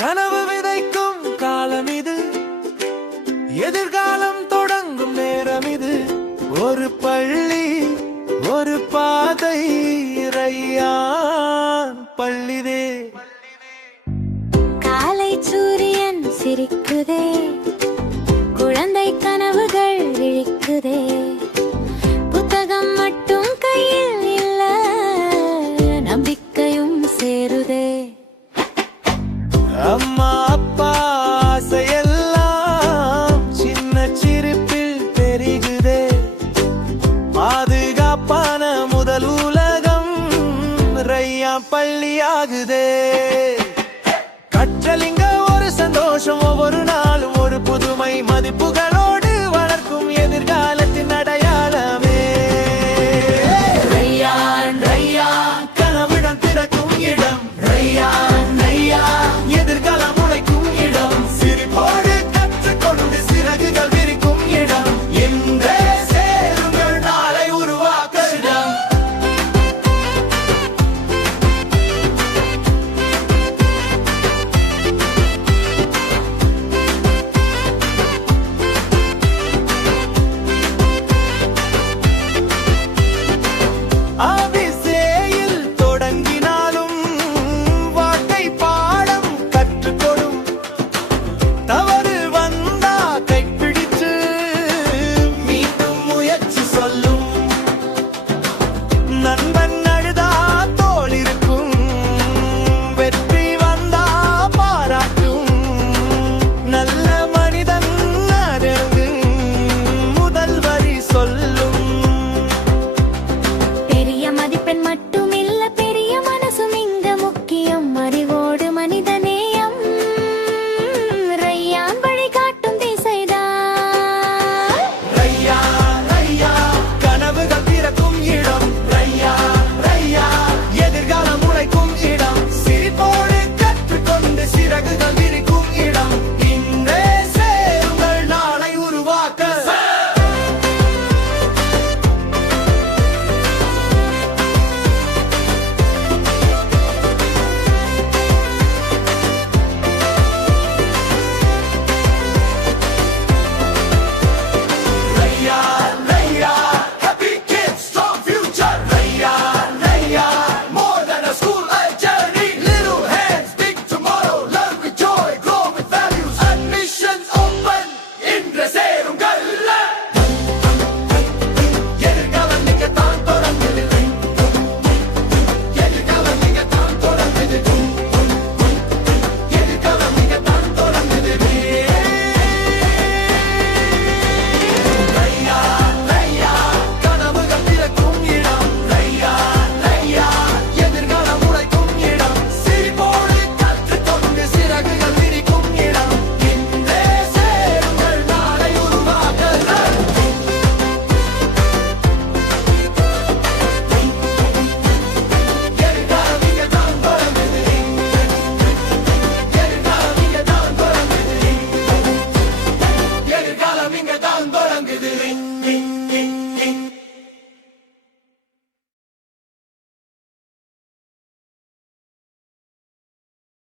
கனவு விதைக்கும் காலம் இது, எதிர்காலம் தொடங்கும் நேரம் இது. ஒரு பள்ளி, ஒரு பாதை, ரையான் பள்ளிதே. காலை சூரியன் சிரிக்குதே, குழந்தை கனவுகள் விழிக்குதே. புத்தகம் மட்டும் கையில் இல்ல, நம்பிக்கையும் சேருதே. அம்மா அப்பா ஆசையெல்லாம் சின்ன சிரிப்பில் தெரிகுதே. பாதுகாப்பான முதல் உலகம் ரையான் பள்ளியாகுதே. கற்றலிங்க ஒரு சந்தோஷம், ஒவ்வொரு நாளும் ஒரு புதுமை, மதிப்புகளோடு வளர்க்கும் எதிர்காலத்தின் அடையாளமே. ரையான் ரையான் கனவுடன் திறக்கும் இடம், ரையான் ரையான் எதிர்காலம் உழைக்கும் இடம். சிரிப்போடு கற்றுக்கொண்டு சிறகுகள் விரிக்கும் இடம். இன்றே சேருங்கள் நாளை உருவாக்க இடம். ஆபிசேயில் தொடங்கினாலும் வாழ்க்கை பாடம் கற்றுக்கொடும். தவறு வந்தா கைப்பிடித்து மீண்டும் முயற்சி சொல்லும். நண்பன் அழுதா தோள் இருக்கும், வெற்றி வந்தா பாராட்டும். நல்ல மனிதன் அரங்கு முதல் வரி சொல்லும். பெரிய மதிப்பெண் மட்டும்